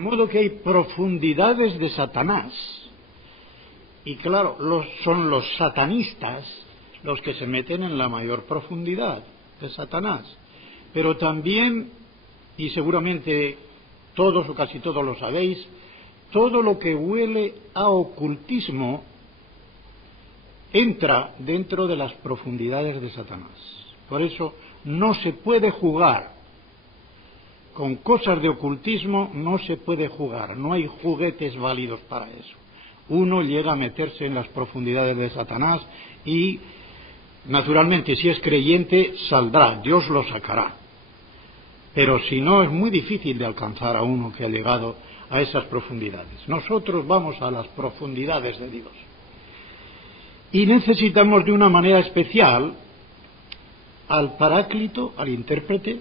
De modo que hay profundidades de Satanás. Y claro, son los satanistas los que se meten en la mayor profundidad de Satanás. Pero también, y seguramente todos o casi todos lo sabéis, todo lo que huele a ocultismo entra dentro de las profundidades de Satanás. Por eso no se puede jugar con cosas de ocultismo, no se puede jugar, no hay juguetes válidos para eso. Uno llega a meterse en las profundidades de Satanás y, naturalmente, si es creyente, saldrá, Dios lo sacará. Pero si no, es muy difícil de alcanzar a uno que ha llegado a esas profundidades. Nosotros vamos a las profundidades de Dios. Y necesitamos de una manera especial al Paráclito, al intérprete,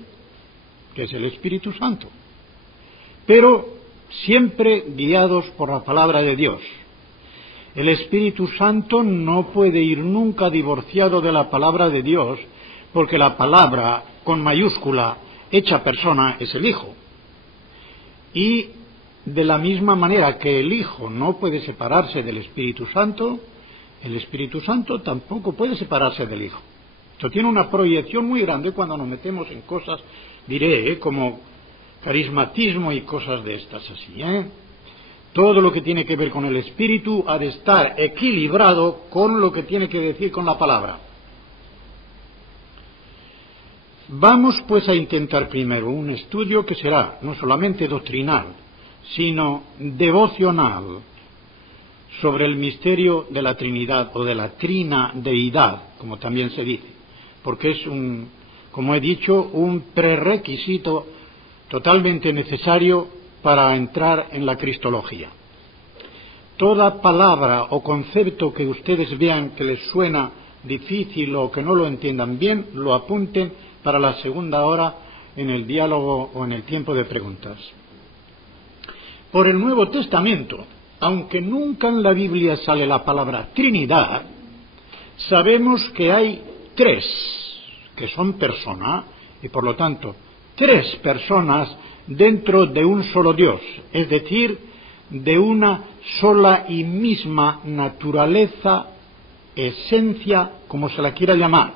que es el Espíritu Santo. Pero siempre guiados por la palabra de Dios. El Espíritu Santo no puede ir nunca divorciado de la palabra de Dios, porque la palabra con mayúscula hecha persona es el Hijo. Y de la misma manera que el Hijo no puede separarse del Espíritu Santo, el Espíritu Santo tampoco puede separarse del Hijo. Esto tiene una proyección muy grande cuando nos metemos en cosas, diré, como carismatismo y cosas de estas así, Todo lo que tiene que ver con el Espíritu ha de estar equilibrado con lo que tiene que decir con la palabra. Vamos pues a intentar primero un estudio que será no solamente doctrinal, sino devocional, sobre el misterio de la Trinidad o de la trinadeidad, como también se dice, porque es como he dicho, un prerequisito totalmente necesario para entrar en la cristología. Toda palabra o concepto que ustedes vean que les suena difícil o que no lo entiendan bien, lo apunten para la segunda hora en el diálogo o en el tiempo de preguntas. Por el Nuevo Testamento, aunque nunca en la Biblia sale la palabra Trinidad, sabemos que hay tres, que son persona, y por lo tanto, tres personas dentro de un solo Dios, es decir, de una sola y misma naturaleza, esencia, como se la quiera llamar.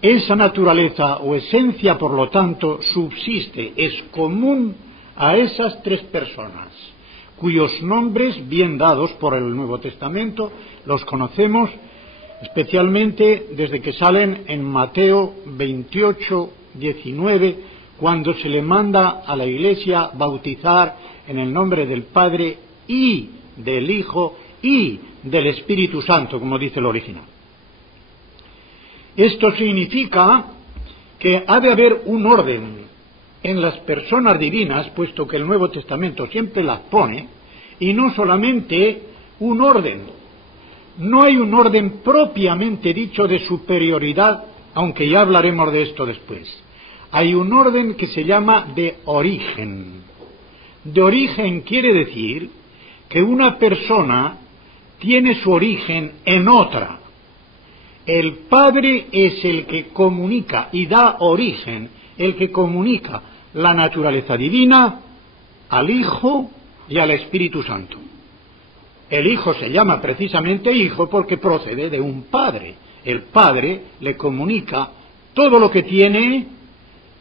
Esa naturaleza o esencia, por lo tanto, subsiste, es común a esas tres personas, cuyos nombres, bien dados por el Nuevo Testamento, los conocemos especialmente desde que salen en Mateo 28, 19, cuando se le manda a la Iglesia bautizar en el nombre del Padre y del Hijo y del Espíritu Santo, como dice el original. Esto significa que ha de haber un orden en las personas divinas, puesto que el Nuevo Testamento siempre las pone, y no solamente un orden. No hay un orden propiamente dicho de superioridad, aunque ya hablaremos de esto después. Hay un orden que se llama de origen. De origen quiere decir que una persona tiene su origen en otra. El Padre es el que comunica y da origen, el que comunica la naturaleza divina al Hijo y al Espíritu Santo. El Hijo se llama precisamente Hijo porque procede de un Padre. El Padre le comunica todo lo que tiene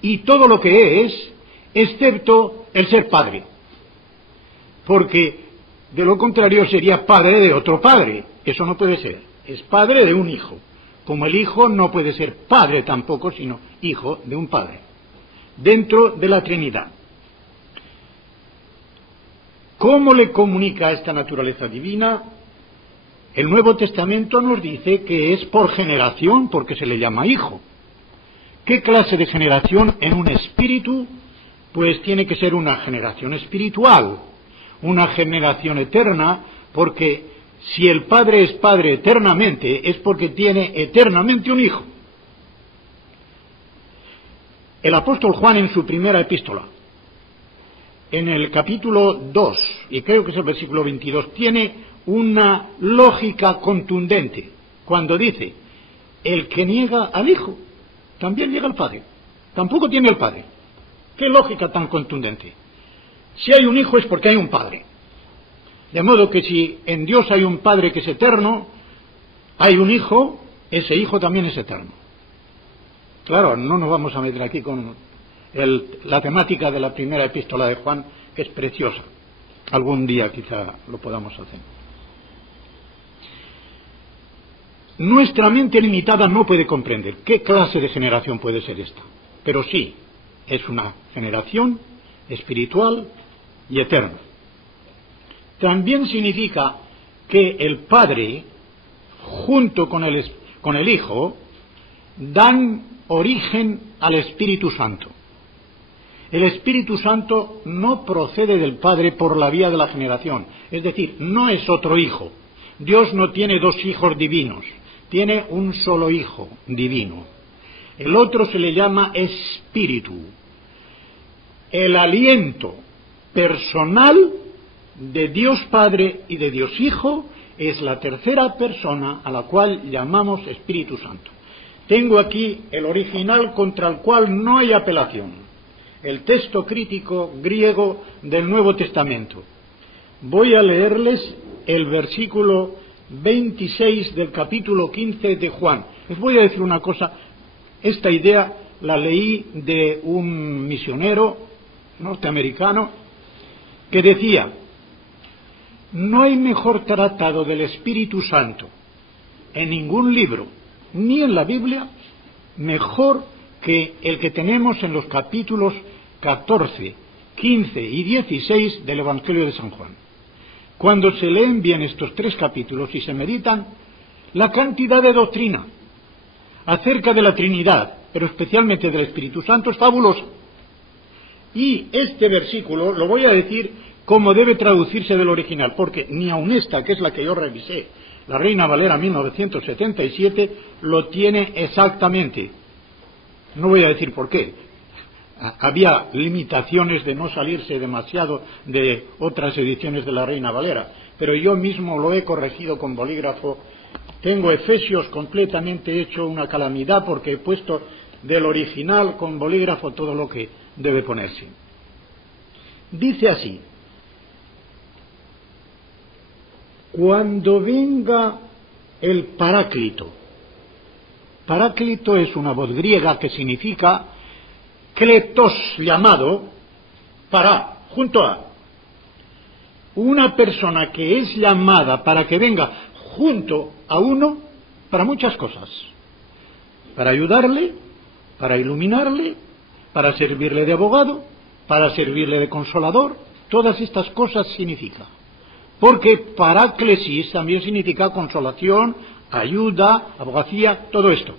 y todo lo que es, excepto el ser Padre. Porque de lo contrario sería padre de otro padre. Eso no puede ser. Es padre de un hijo. Como el Hijo no puede ser padre tampoco, sino hijo de un Padre. Dentro de la Trinidad. ¿Cómo le comunica esta naturaleza divina? El Nuevo Testamento nos dice que es por generación, porque se le llama hijo. ¿Qué clase de generación en un espíritu? Pues tiene que ser una generación espiritual, una generación eterna, porque si el Padre es Padre eternamente, es porque tiene eternamente un hijo. El apóstol Juan en su primera epístola, en el capítulo 2, y creo que es el versículo 22, tiene una lógica contundente cuando dice: el que niega al Hijo, también niega al Padre. Tampoco tiene el Padre. ¿Qué lógica tan contundente? Si hay un hijo es porque hay un padre. De modo que si en Dios hay un padre que es eterno, hay un hijo, ese hijo también es eterno. Claro, no nos vamos a meter aquí con la temática de la primera epístola de Juan, que es preciosa. Algún día quizá lo podamos hacer. Nuestra mente limitada no puede comprender qué clase de generación puede ser esta, pero sí, es una generación espiritual y eterna. También significa que el Padre, junto con el Hijo, dan origen al Espíritu Santo. El Espíritu Santo no procede del Padre por la vía de la generación, es decir, no es otro hijo. Dios no tiene dos hijos divinos, tiene un solo hijo divino. El otro se le llama Espíritu. El aliento personal de Dios Padre y de Dios Hijo es la tercera persona a la cual llamamos Espíritu Santo. Tengo aquí el original contra el cual no hay apelación. El texto crítico griego del Nuevo Testamento. Voy a leerles el versículo 26 del capítulo 15 de Juan. Les voy a decir una cosa, esta idea la leí de un misionero norteamericano que decía: no hay mejor tratado del Espíritu Santo en ningún libro, ni en la Biblia, mejor que el que tenemos en los capítulos 14, 15 y 16 del Evangelio de San Juan. Cuando se leen bien estos tres capítulos y se meditan, la cantidad de doctrina acerca de la Trinidad, pero especialmente del Espíritu Santo, es fabulosa. Y este versículo lo voy a decir como debe traducirse del original, porque ni aun esta, que es la que yo revisé, la Reina Valera 1977, lo tiene exactamente. No voy a decir por qué. Había limitaciones de no salirse demasiado de otras ediciones de la Reina Valera, pero yo mismo lo he corregido con bolígrafo. Tengo Efesios completamente hecho una calamidad porque he puesto del original con bolígrafo todo lo que debe ponerse. Dice así: cuando venga el Paráclito. Paráclito es una voz griega que significa kletos, llamado, para, junto a. Una persona que es llamada para que venga junto a uno para muchas cosas. Para ayudarle, para iluminarle, para servirle de abogado, para servirle de consolador. Todas estas cosas significa. Porque paráclesis también significa consolación, ayuda, abogacía, todo esto.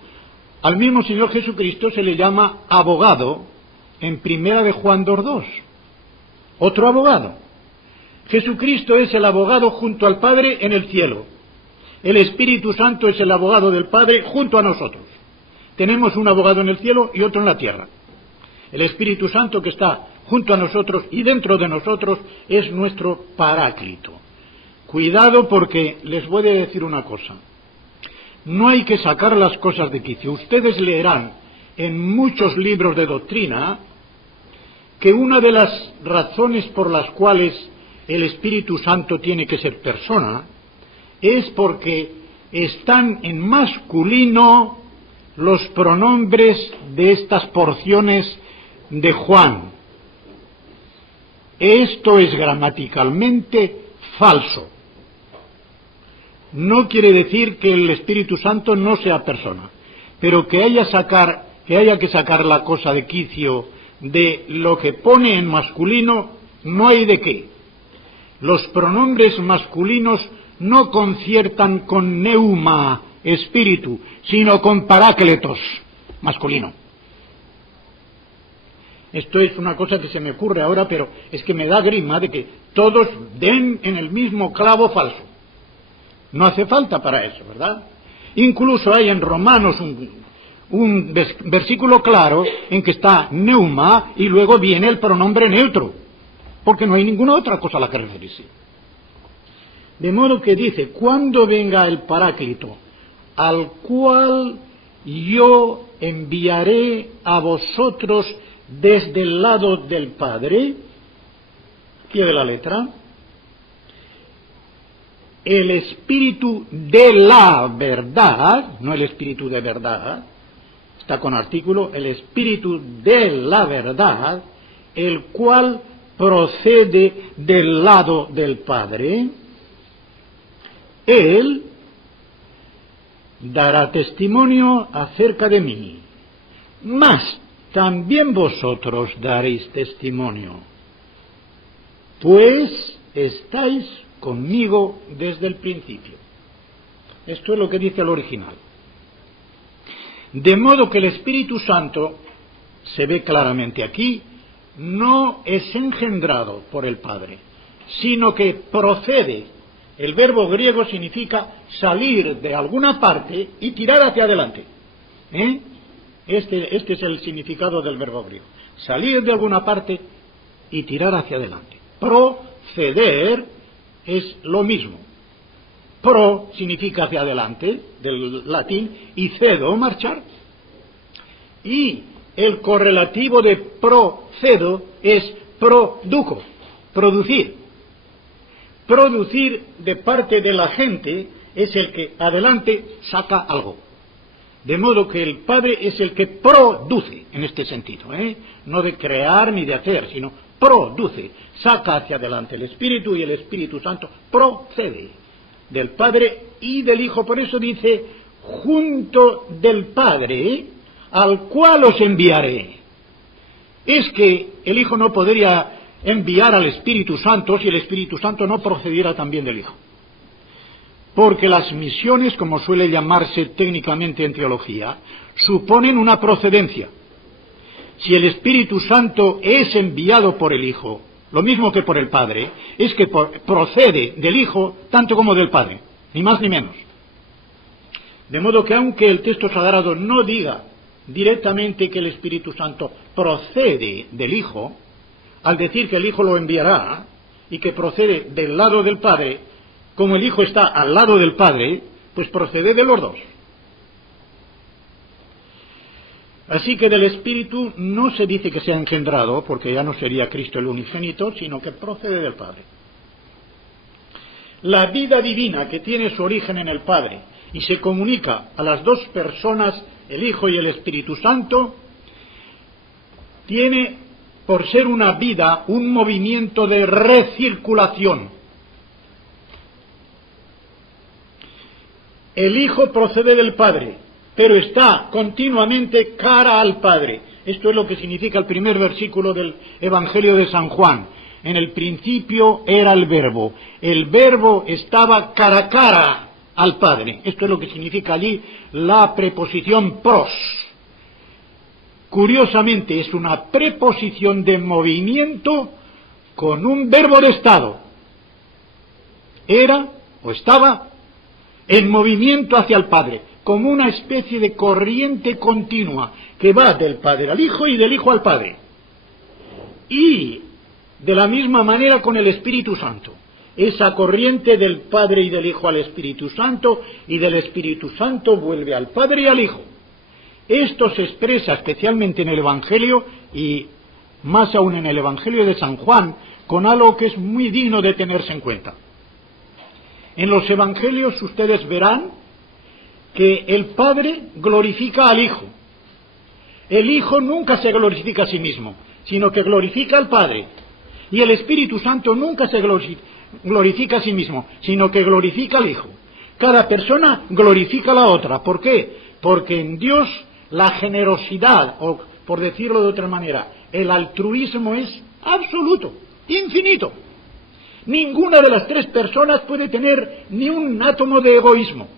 Al mismo Señor Jesucristo se le llama abogado en 1 de Juan 2:2. Otro abogado. Jesucristo es el abogado junto al Padre en el cielo. El Espíritu Santo es el abogado del Padre junto a nosotros. Tenemos un abogado en el cielo y otro en la tierra. El Espíritu Santo, que está junto a nosotros y dentro de nosotros, es nuestro Paráclito. Cuidado, porque les voy a decir una cosa. No hay que sacar las cosas de quicio. Ustedes leerán en muchos libros de doctrina que una de las razones por las cuales el Espíritu Santo tiene que ser persona es porque están en masculino los pronombres de estas porciones de Juan. Esto es gramaticalmente falso. No quiere decir que el Espíritu Santo no sea persona, pero que haya que sacar la cosa de quicio de lo que pone en masculino, no hay de qué. Los pronombres masculinos no conciertan con neuma, espíritu, sino con parácletos, masculino. Esto es una cosa que se me ocurre ahora, pero es que me da grima de que todos den en el mismo clavo falso. No hace falta para eso, ¿verdad? Incluso hay en Romanos un versículo claro en que está neuma y luego viene el pronombre neutro, porque no hay ninguna otra cosa a la que referirse. De modo que dice: cuando venga el Paráclito, al cual yo enviaré a vosotros desde el lado del Padre, pie de la letra, el espíritu de la verdad, no el espíritu de verdad, está con artículo, el espíritu de la verdad, el cual procede del lado del Padre, Él dará testimonio acerca de mí, mas también vosotros daréis testimonio, pues estáis conmigo desde el principio. Esto es lo que dice el original. De modo que el Espíritu Santo, se ve claramente aquí, no es engendrado por el Padre, sino que procede. El verbo griego significa salir de alguna parte y tirar hacia adelante. Este es el significado del verbo griego. Salir de alguna parte y tirar hacia adelante. Proceder es lo mismo. Pro significa hacia adelante, del latín, y cedo, marchar. Y el correlativo de procedo es produco, producir. Producir de parte de la gente es el que adelante saca algo. De modo que el Padre es el que produce, en este sentido, no de crear ni de hacer, sino produce, saca hacia adelante el Espíritu, y el Espíritu Santo procede del Padre y del Hijo. Por eso dice, junto del Padre, al cual os enviaré. Es que el Hijo no podría enviar al Espíritu Santo si el Espíritu Santo no procediera también del Hijo. Porque las misiones, como suele llamarse técnicamente en teología, suponen una procedencia. Si el Espíritu Santo es enviado por el Hijo, lo mismo que por el Padre, es que procede del Hijo tanto como del Padre, ni más ni menos. De modo que aunque el texto sagrado no diga directamente que el Espíritu Santo procede del Hijo, al decir que el Hijo lo enviará y que procede del lado del Padre, como el Hijo está al lado del Padre, pues procede de los dos. Así que del Espíritu no se dice que sea engendrado, porque ya no sería Cristo el unigénito, sino que procede del Padre. La vida divina que tiene su origen en el Padre y se comunica a las dos personas, el Hijo y el Espíritu Santo, tiene, por ser una vida, un movimiento de recirculación. El Hijo procede del Padre, pero está continuamente cara al Padre. Esto es lo que significa el primer versículo del Evangelio de San Juan. En el principio era el Verbo estaba cara a cara al Padre. Esto es lo que significa allí la preposición pros. Curiosamente es una preposición de movimiento con un verbo de estado. Era o estaba en movimiento hacia el Padre, como una especie de corriente continua que va del Padre al Hijo y del Hijo al Padre. Y de la misma manera con el Espíritu Santo. Esa corriente del Padre y del Hijo al Espíritu Santo, y del Espíritu Santo vuelve al Padre y al Hijo. Esto se expresa especialmente en el Evangelio, y más aún en el Evangelio de San Juan, con algo que es muy digno de tenerse en cuenta. En los Evangelios ustedes verán que el Padre glorifica al Hijo. El Hijo nunca se glorifica a sí mismo, sino que glorifica al Padre. Y el Espíritu Santo nunca se glorifica a sí mismo, sino que glorifica al Hijo. Cada persona glorifica a la otra. ¿Por qué? Porque en Dios la generosidad, o por decirlo de otra manera, el altruismo es absoluto, infinito. Ninguna de las tres personas puede tener ni un átomo de egoísmo.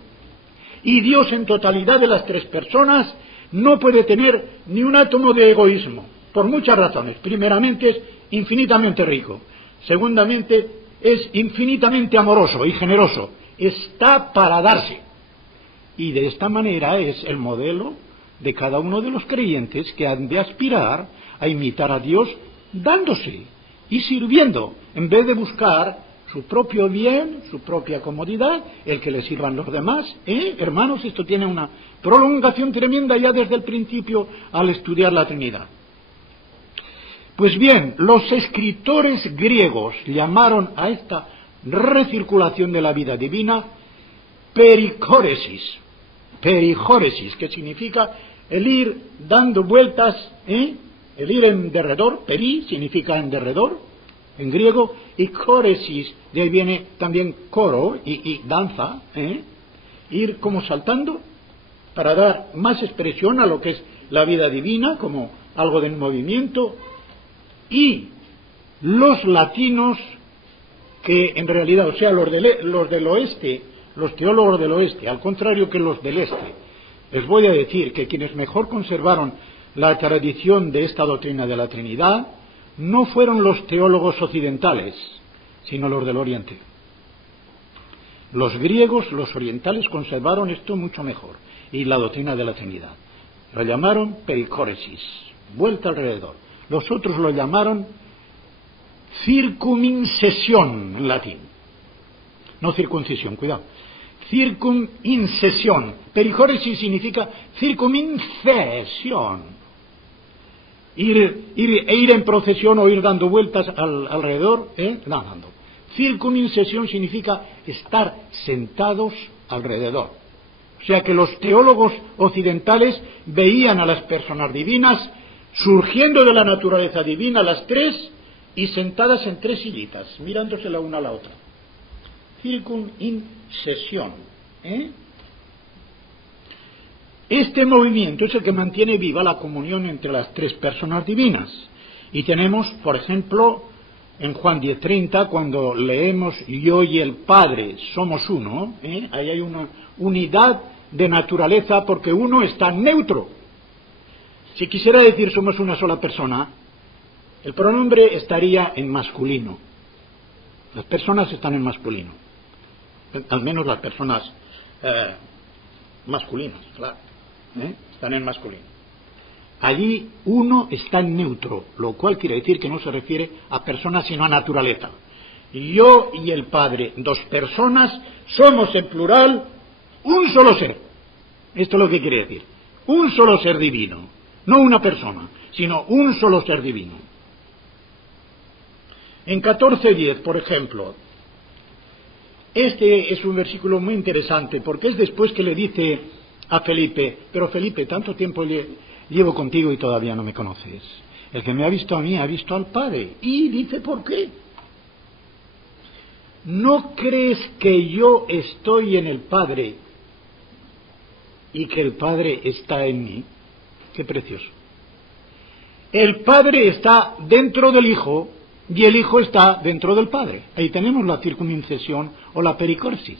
Y Dios en totalidad de las tres personas no puede tener ni un átomo de egoísmo, por muchas razones. Primeramente es infinitamente rico. Segundamente es infinitamente amoroso y generoso. Está para darse. Y de esta manera es el modelo de cada uno de los creyentes que han de aspirar a imitar a Dios dándose y sirviendo, en vez de buscar su propio bien, su propia comodidad, el que le sirvan los demás. Hermanos, esto tiene una prolongación tremenda ya desde el principio al estudiar la Trinidad. Pues bien, los escritores griegos llamaron a esta recirculación de la vida divina pericóresis, que significa el ir dando vueltas, el ir en derredor. Peri significa en derredor, en griego, y córesis, de ahí viene también coro y danza, ir como saltando para dar más expresión a lo que es la vida divina, como algo de movimiento. Y los latinos, que en realidad, o sea, los del oeste, los teólogos del oeste, al contrario que los del este, les voy a decir que quienes mejor conservaron la tradición de esta doctrina de la Trinidad no fueron los teólogos occidentales, sino los del Oriente. Los griegos, los orientales, conservaron esto mucho mejor, y la doctrina de la Trinidad. Lo llamaron pericóresis, vuelta alrededor. Los otros lo llamaron circumincesión en latín. No circuncisión, cuidado. Circumincesión. Pericóresis significa circumincesión. Ir en procesión o ir dando vueltas alrededor, dando. Circumincesión significa estar sentados alrededor. O sea que los teólogos occidentales veían a las personas divinas surgiendo de la naturaleza divina, las tres, y sentadas en tres sillitas, mirándose la una a la otra. Circumincesión. Este movimiento es el que mantiene viva la comunión entre las tres personas divinas. Y tenemos, por ejemplo, en Juan 10:30, cuando leemos yo y el Padre somos uno, ahí hay una unidad de naturaleza porque uno está neutro. Si quisiera decir somos una sola persona, el pronombre estaría en masculino. Las personas están en masculino. Al menos las personas masculinas, claro. Están en masculino. Allí uno está en neutro, lo cual quiere decir que no se refiere a personas sino a naturaleza. Yo y el Padre, dos personas, somos en plural un solo ser. Esto es lo que quiere decir. Un solo ser divino. No una persona, sino un solo ser divino. En 14:10, por ejemplo, este es un versículo muy interesante porque es después que le dice a Felipe, pero Felipe, tanto tiempo llevo contigo y todavía no me conoces. El que me ha visto a mí ha visto al Padre. Y dice, ¿por qué? ¿No crees que yo estoy en el Padre y que el Padre está en mí? Qué precioso. El Padre está dentro del Hijo y el Hijo está dentro del Padre. Ahí tenemos la circuncisión o la pericorsis.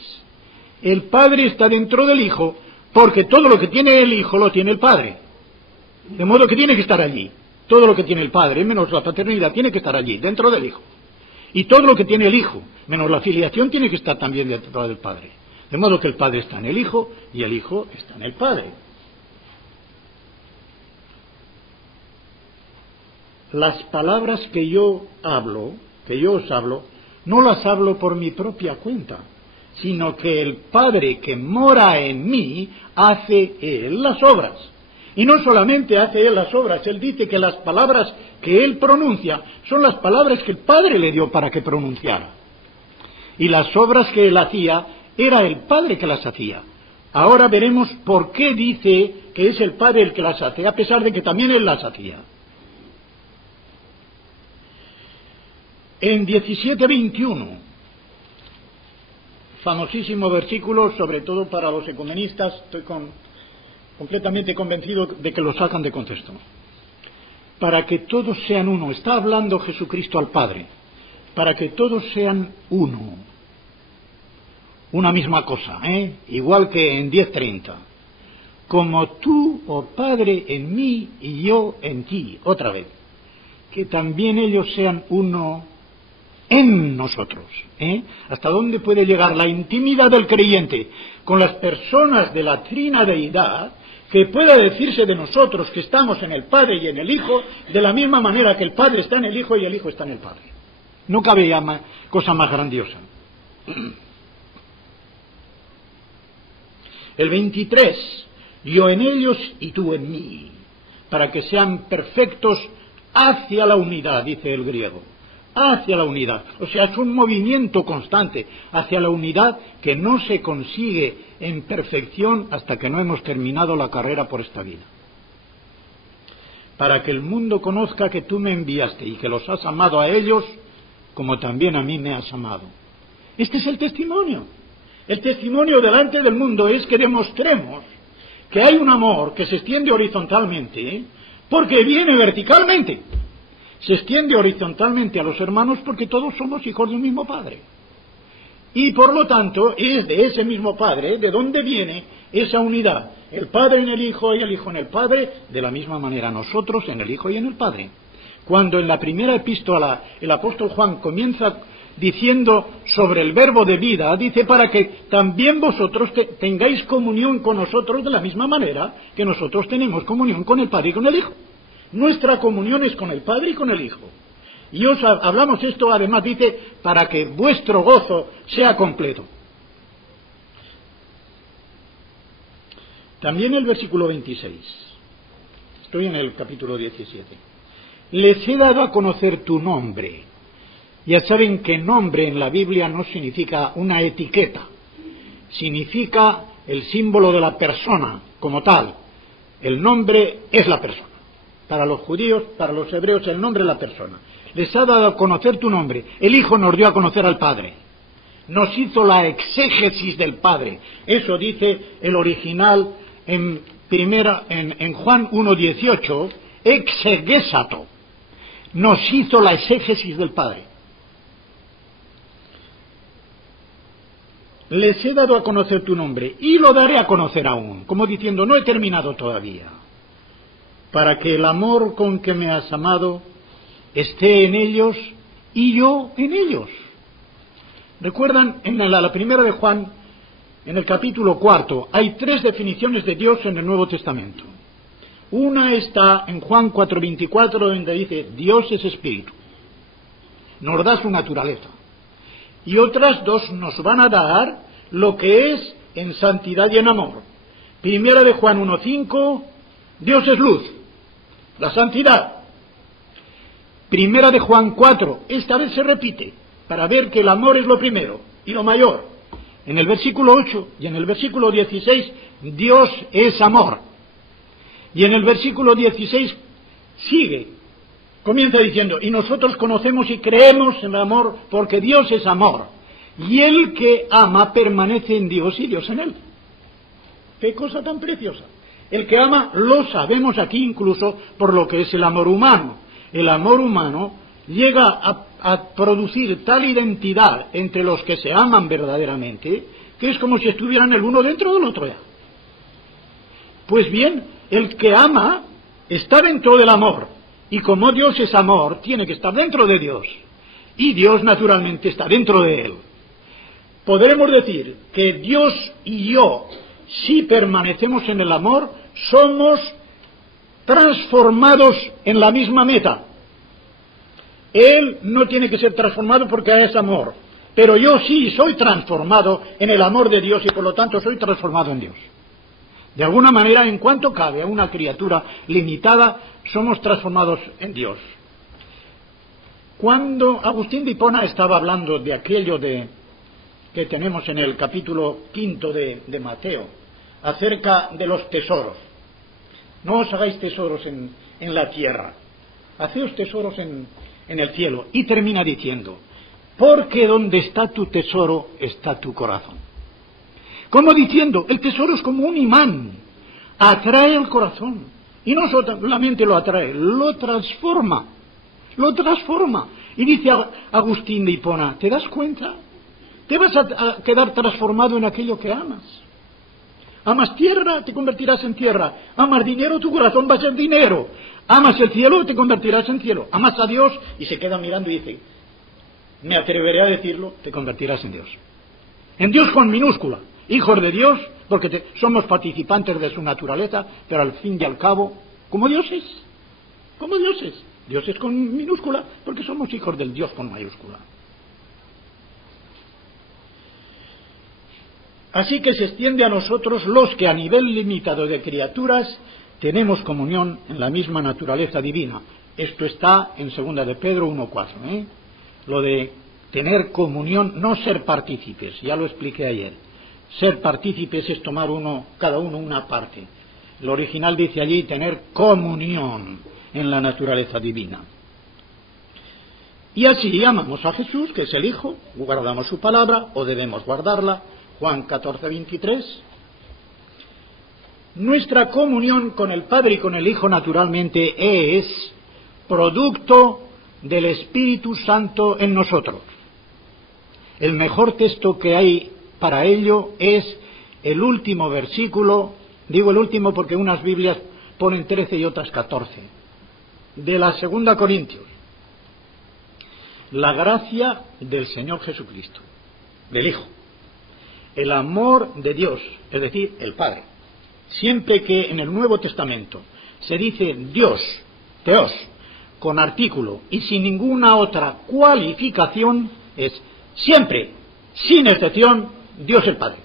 El Padre está dentro del Hijo porque todo lo que tiene el Hijo lo tiene el Padre. De modo que tiene que estar allí. Todo lo que tiene el Padre, menos la paternidad, tiene que estar allí, dentro del Hijo. Y todo lo que tiene el Hijo, menos la filiación, tiene que estar también dentro del Padre. De modo que el Padre está en el Hijo y el Hijo está en el Padre. Las palabras que yo os hablo, no las hablo por mi propia cuenta, sino que el Padre que mora en mí hace Él las obras. Y no solamente hace Él las obras, Él dice que las palabras que Él pronuncia son las palabras que el Padre le dio para que pronunciara. Y las obras que Él hacía, era el Padre que las hacía. Ahora veremos por qué dice que es el Padre el que las hace, a pesar de que también Él las hacía. En 17:21, famosísimo versículo, sobre todo para los ecumenistas, estoy completamente convencido de que lo sacan de contexto. Para que todos sean uno, está hablando Jesucristo al Padre, para que todos sean uno, una misma cosa, igual que en 10:30, como tú, oh Padre, en mí y yo en ti, otra vez, que también ellos sean uno en nosotros. ¿Hasta dónde puede llegar la intimidad del creyente con las personas de la trinadeidad, que pueda decirse de nosotros que estamos en el Padre y en el Hijo, de la misma manera que el Padre está en el Hijo y el Hijo está en el Padre? No cabe ya cosa más grandiosa. El 23, yo en ellos y tú en mí, para que sean perfectos hacia la unidad, dice el griego, hacia la unidad. O sea, es un movimiento constante hacia la unidad que no se consigue en perfección hasta que no hemos terminado la carrera por esta vida. Para que el mundo conozca que tú me enviaste y que los has amado a ellos como también a mí me has amado. Este es el testimonio. El testimonio delante del mundo es que demostremos que hay un amor que se extiende horizontalmente, porque viene verticalmente. Se extiende horizontalmente a los hermanos porque todos somos hijos de un mismo Padre. Y por lo tanto es de ese mismo Padre de donde viene esa unidad. El Padre en el Hijo y el Hijo en el Padre, de la misma manera nosotros en el Hijo y en el Padre. Cuando en la primera epístola el apóstol Juan comienza diciendo sobre el verbo de vida, dice para que también vosotros tengáis comunión con nosotros de la misma manera que nosotros tenemos comunión con el Padre y con el Hijo. Nuestra comunión es con el Padre y con el Hijo. Y os hablamos esto, además dice, para que vuestro gozo sea completo. También el versículo 26. Estoy en el capítulo 17. Les he dado a conocer tu nombre. Ya saben que nombre en la Biblia no significa una etiqueta. Significa el símbolo de la persona como tal. El nombre es la persona. Para los judíos, para los hebreos, el nombre es la persona. Les ha dado a conocer tu nombre. El Hijo nos dio a conocer al Padre. Nos hizo la exégesis del Padre. Eso dice el original en Juan 1:18, exegesato. Nos hizo la exégesis del Padre. Les he dado a conocer tu nombre y lo daré a conocer aún, como diciendo, no he terminado todavía, para que el amor con que me has amado esté en ellos y yo en ellos. ¿Recuerdan? En la primera de Juan, en el capítulo 4, hay 3 definiciones de Dios en el Nuevo Testamento. Una está en Juan 4:24, donde dice, Dios es espíritu. Nos da su naturaleza. Y otras 2 nos van a dar lo que es en santidad y en amor. Primera de Juan 1:5, Dios es luz, la santidad. Primera de Juan 4, esta vez se repite, para ver que el amor es lo primero y lo mayor. En el versículo 8 y en el versículo 16, Dios es amor. Y en el versículo 16 sigue, comienza diciendo, y nosotros conocemos y creemos en el amor porque Dios es amor. Y el que ama permanece en Dios y Dios en él. ¡Qué cosa tan preciosa! El que ama lo sabemos aquí incluso por lo que es el amor humano. El amor humano llega a producir tal identidad entre los que se aman verdaderamente que es como si estuvieran el uno dentro del otro ya. Pues bien, el que ama está dentro del amor. Y como Dios es amor, tiene que estar dentro de Dios. Y Dios naturalmente está dentro de él. Podremos decir que Dios y yo, si permanecemos en el amor, somos transformados en la misma meta. Él no tiene que ser transformado porque es amor. Pero yo sí soy transformado en el amor de Dios y por lo tanto soy transformado en Dios. De alguna manera, en cuanto cabe a una criatura limitada, somos transformados en Dios. Cuando Agustín de Hipona estaba hablando de aquello que tenemos en el capítulo 5 de Mateo, acerca de los tesoros. No os hagáis tesoros en la tierra, haceos tesoros en el cielo. Y termina diciendo, porque donde está tu tesoro, está tu corazón. Como diciendo, el tesoro es como un imán, atrae el corazón. Y no solamente lo atrae, lo transforma. Y dice Agustín de Hipona, ¿te das cuenta? Te vas a quedar transformado en aquello que amas. Amas tierra, te convertirás en tierra. Amas dinero, tu corazón va a ser dinero. Amas el cielo, te convertirás en cielo. Amas a Dios, y se queda mirando y dice, me atreveré a decirlo, te convertirás en Dios. En Dios con minúscula. Hijos de Dios, porque somos participantes de su naturaleza, pero al fin y al cabo, como dioses. Como dioses. Dios es con minúscula, porque somos hijos del Dios con mayúscula. Así que se extiende a nosotros los que a nivel limitado de criaturas tenemos comunión en la misma naturaleza divina. Esto está en 2 de Pedro 1:4, Lo de tener comunión, no ser partícipes, ya lo expliqué ayer. Ser partícipes es tomar cada uno una parte. El original dice allí tener comunión en la naturaleza divina. Y así amamos a Jesús, que es el Hijo, guardamos su palabra, o debemos guardarla, Juan 14:23. Nuestra comunión con el Padre y con el Hijo, naturalmente, es producto del Espíritu Santo en nosotros. El mejor texto que hay para ello es el último versículo, digo el último porque unas Biblias ponen 13 y otras 14, de la 2 Corintios. La gracia del Señor Jesucristo, del Hijo, el amor de Dios, es decir, el Padre. Siempre que en el Nuevo Testamento se dice Dios, Teos, con artículo y sin ninguna otra cualificación, es siempre, sin excepción, Dios el Padre.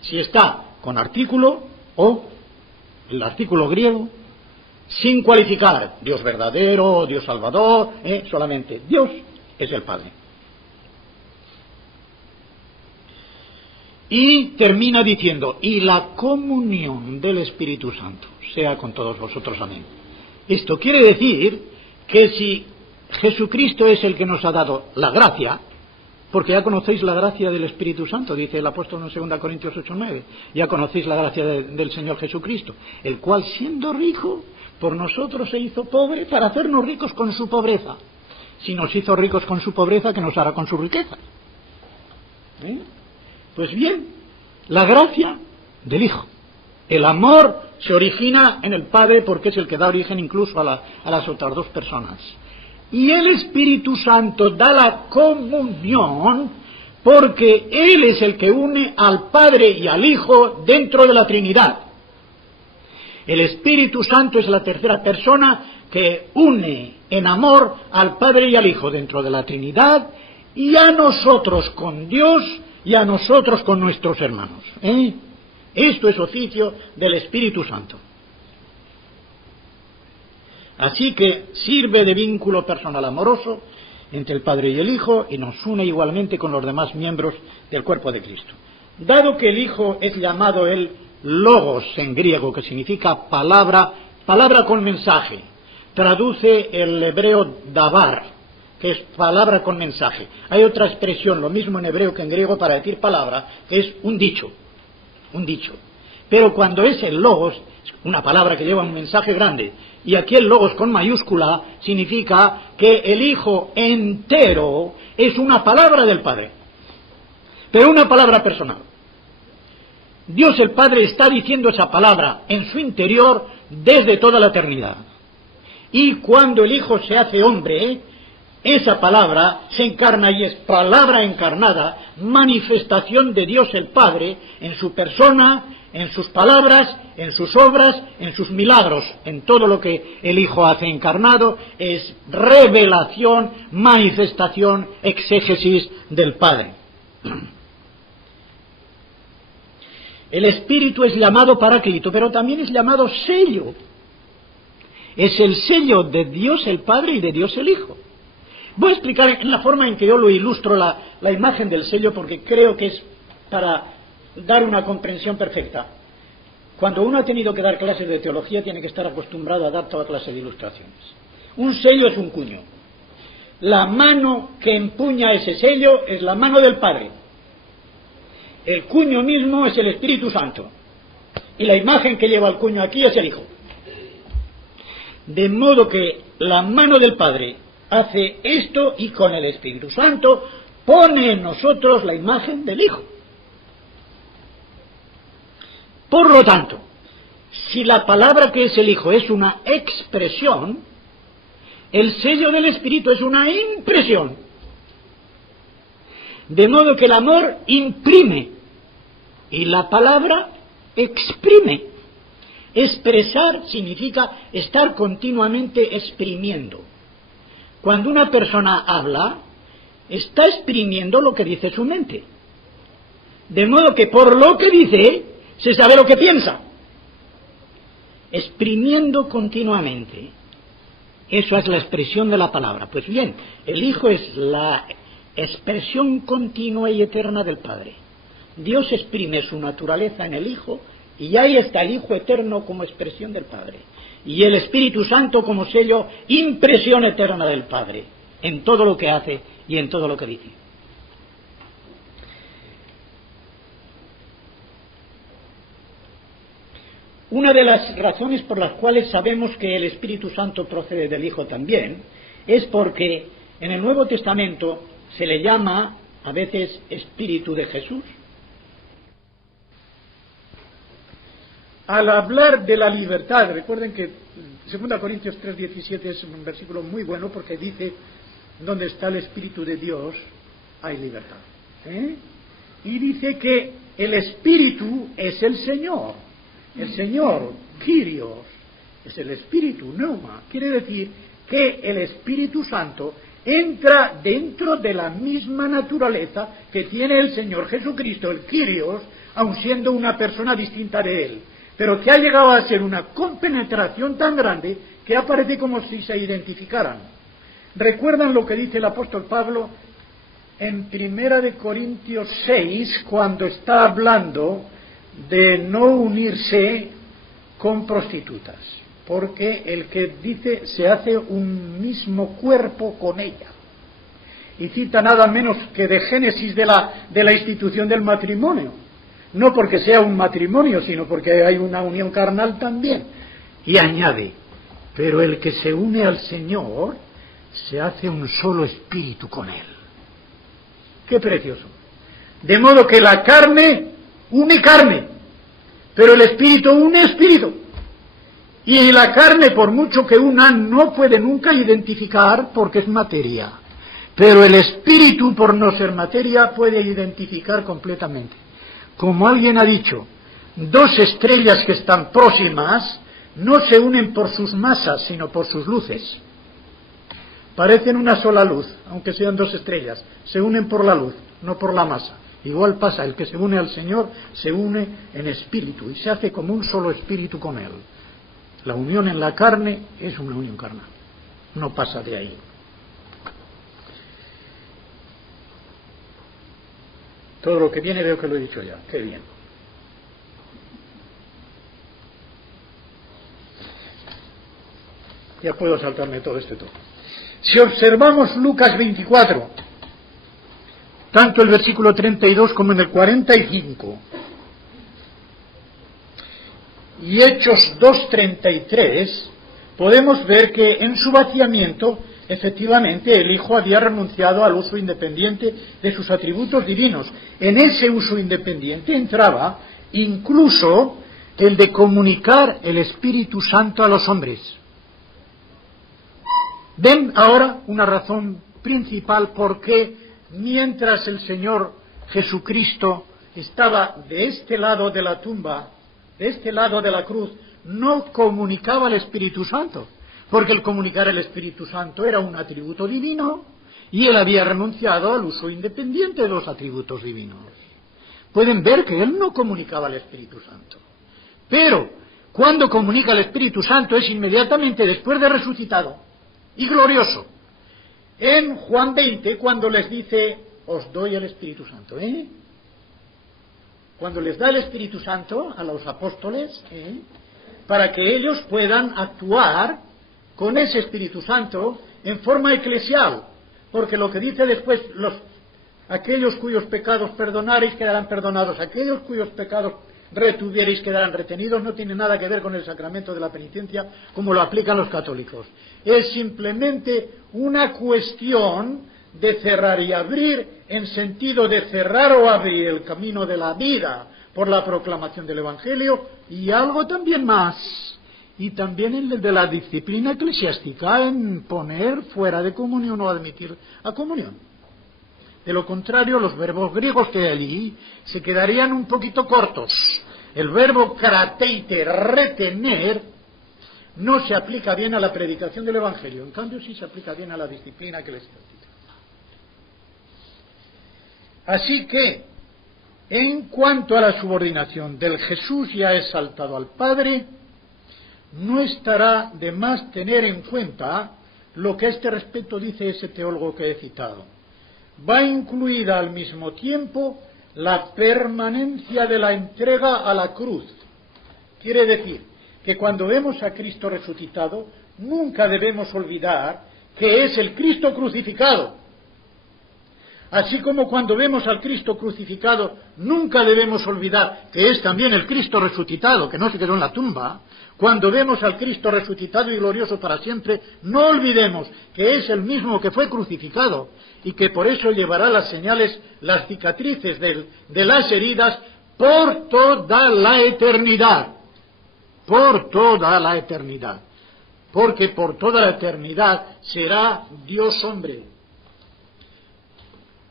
Si está con artículo o el artículo griego, sin cualificar, Dios verdadero, Dios salvador, solamente Dios es el Padre. Y termina diciendo, y la comunión del Espíritu Santo sea con todos vosotros, amén. Esto quiere decir que si Jesucristo es el que nos ha dado la gracia, porque ya conocéis la gracia del Espíritu Santo, dice el apóstol en 2 Corintios 8:9, ya conocéis la gracia del Señor Jesucristo, el cual siendo rico, por nosotros se hizo pobre para hacernos ricos con su pobreza. Si nos hizo ricos con su pobreza, ¿qué nos hará con su riqueza? Pues bien, la gracia del Hijo. El amor se origina en el Padre porque es el que da origen incluso a las otras dos personas. Y el Espíritu Santo da la comunión porque Él es el que une al Padre y al Hijo dentro de la Trinidad. El Espíritu Santo es la tercera persona que une en amor al Padre y al Hijo dentro de la Trinidad y a nosotros con Dios y a nosotros con nuestros hermanos. Esto es oficio del Espíritu Santo. Así que sirve de vínculo personal amoroso entre el Padre y el Hijo y nos une igualmente con los demás miembros del cuerpo de Cristo. Dado que el Hijo es llamado el Logos en griego, que significa palabra con mensaje, traduce el hebreo davar, que es palabra con mensaje. Hay otra expresión, lo mismo en hebreo que en griego, para decir palabra, que es un dicho. Pero cuando es el Logos, una palabra que lleva un mensaje grande, y aquí el Logos con mayúscula significa que el Hijo entero es una palabra del Padre, pero una palabra personal. Dios el Padre está diciendo esa palabra en su interior desde toda la eternidad. Y cuando el Hijo se hace hombre, esa palabra se encarna y es palabra encarnada, manifestación de Dios el Padre en su persona, en sus palabras, en sus obras, en sus milagros, en todo lo que el Hijo hace encarnado, es revelación, manifestación, exégesis del Padre. El Espíritu es llamado Paráclito, pero también es llamado sello. Es el sello de Dios el Padre y de Dios el Hijo. Voy a explicar en la forma en que yo lo ilustro la imagen del sello, porque creo que es para dar una comprensión perfecta. Cuando uno ha tenido que dar clases de teología, tiene que estar acostumbrado a dar toda clase de ilustraciones. Un sello es un cuño. La mano que empuña ese sello es la mano del Padre. El cuño mismo es el Espíritu Santo. Y la imagen que lleva el cuño aquí es el Hijo. De modo que la mano del Padre hace esto y con el Espíritu Santo pone en nosotros la imagen del Hijo. Por lo tanto, si la palabra que es el Hijo es una expresión, el sello del Espíritu es una impresión. De modo que el amor imprime y la palabra exprime. Expresar significa estar continuamente exprimiendo. Cuando una persona habla, está exprimiendo lo que dice su mente. De modo que por lo que dice, se sabe lo que piensa. Exprimiendo continuamente. Eso es la expresión de la palabra. Pues bien, el Hijo es la expresión continua y eterna del Padre. Dios exprime su naturaleza en el Hijo y ahí está el Hijo eterno como expresión del Padre. Y el Espíritu Santo como sello, impresión eterna del Padre, en todo lo que hace y en todo lo que dice. Una de las razones por las cuales sabemos que el Espíritu Santo procede del Hijo también es porque en el Nuevo Testamento se le llama a veces Espíritu de Jesús. Al hablar de la libertad, recuerden que 2 Corintios 3:17 es un versículo muy bueno porque dice: donde está el Espíritu de Dios hay libertad. Y dice que el Espíritu es el Señor. El Señor, Kyrios, es el Espíritu, Pneuma. Quiere decir que el Espíritu Santo entra dentro de la misma naturaleza que tiene el Señor Jesucristo, el Kyrios, aun siendo una persona distinta de Él, pero que ha llegado a ser una compenetración tan grande que aparece como si se identificaran. ¿Recuerdan lo que dice el apóstol Pablo en 1 Corintios 6, cuando está hablando de no unirse con prostitutas? Porque el que dice se hace un mismo cuerpo con ella. Y cita nada menos que de Génesis de la institución del matrimonio. No porque sea un matrimonio, sino porque hay una unión carnal también. Y añade: pero el que se une al Señor se hace un solo espíritu con Él. ¡Qué precioso! De modo que la carne une carne, pero el espíritu une espíritu. Y la carne, por mucho que una, no puede nunca identificar porque es materia. Pero el espíritu, por no ser materia, puede identificar completamente. Como alguien ha dicho, dos estrellas que están próximas no se unen por sus masas, sino por sus luces. Parecen una sola luz, aunque sean dos estrellas. Se unen por la luz, no por la masa. Igual pasa, el que se une al Señor se une en espíritu y se hace como un solo espíritu con Él. La unión en la carne es una unión carnal, no pasa de ahí. Todo lo que viene veo que lo he dicho ya, qué bien. Ya puedo saltarme todo este todo. Si observamos Lucas 24, tanto el versículo 32 como en el 45, y Hechos 2:33, podemos ver que en su vaciamiento, efectivamente, el Hijo había renunciado al uso independiente de sus atributos divinos. En ese uso independiente entraba incluso el de comunicar el Espíritu Santo a los hombres. Ven ahora una razón principal por qué, mientras el Señor Jesucristo estaba de este lado de la tumba, de este lado de la cruz, no comunicaba el Espíritu Santo, porque el comunicar el Espíritu Santo era un atributo divino y él había renunciado al uso independiente de los atributos divinos. Pueden ver que él no comunicaba el Espíritu Santo, pero cuando comunica el Espíritu Santo es inmediatamente después de resucitado y glorioso. En Juan 20, cuando les dice: os doy el Espíritu Santo, cuando les da el Espíritu Santo a los apóstoles, para que ellos puedan actuar con ese Espíritu Santo en forma eclesial, porque lo que dice después, aquellos cuyos pecados perdonareis quedarán perdonados, aquellos cuyos pecados retuviereis quedarán retenidos, no tiene nada que ver con el sacramento de la penitencia como lo aplican los católicos. Es simplemente una cuestión de cerrar y abrir, en sentido de cerrar o abrir el camino de la vida por la proclamación del Evangelio, y algo también más, y también el de la disciplina eclesiástica en poner fuera de comunión o admitir a comunión. De lo contrario, los verbos griegos que hay allí se quedarían un poquito cortos. El verbo krateite, retener, no se aplica bien a la predicación del Evangelio, en cambio sí se aplica bien a la disciplina eclesiástica. Así que, en cuanto a la subordinación del Jesús ya exaltado al Padre, no estará de más tener en cuenta lo que a este respecto dice ese teólogo que he citado. Va incluida al mismo tiempo la permanencia de la entrega a la cruz. Quiere decir que cuando vemos a Cristo resucitado, nunca debemos olvidar que es el Cristo crucificado. Así como cuando vemos al Cristo crucificado, nunca debemos olvidar que es también el Cristo resucitado, que no se quedó en la tumba. Cuando vemos al Cristo resucitado y glorioso para siempre, no olvidemos que es el mismo que fue crucificado y que por eso llevará las señales, las cicatrices de las heridas por toda la eternidad. Por toda la eternidad. Porque por toda la eternidad será Dios hombre.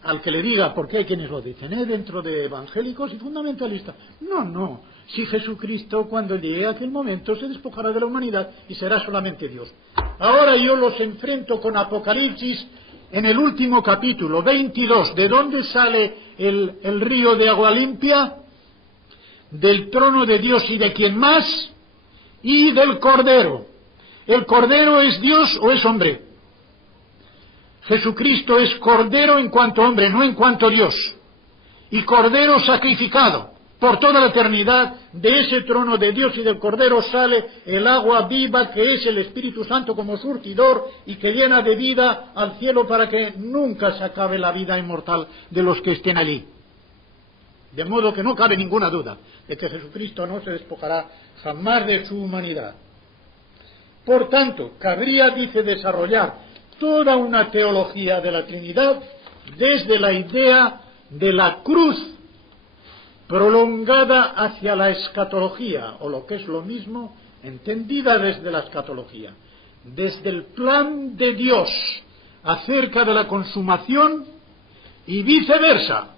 Al que le diga, porque hay quienes lo dicen, dentro de evangélicos y fundamentalistas. No. Si Jesucristo, cuando llegue a aquel momento, se despojará de la humanidad y será solamente Dios. Ahora yo los enfrento con Apocalipsis en el último capítulo, 22. ¿De dónde sale el río de agua limpia? Del trono de Dios y de quién más, y del Cordero. ¿El Cordero es Dios o es hombre? Jesucristo es Cordero en cuanto hombre, no en cuanto Dios. Y Cordero sacrificado. Por toda la eternidad, de ese trono de Dios y del Cordero sale el agua viva que es el Espíritu Santo como surtidor y que llena de vida al cielo para que nunca se acabe la vida inmortal de los que estén allí. De modo que no cabe ninguna duda de que Jesucristo no se despojará jamás de su humanidad. Por tanto, cabría, dice, desarrollar toda una teología de la Trinidad desde la idea de la cruz prolongada hacia la escatología, o lo que es lo mismo, entendida desde la escatología, desde el plan de Dios acerca de la consumación y viceversa.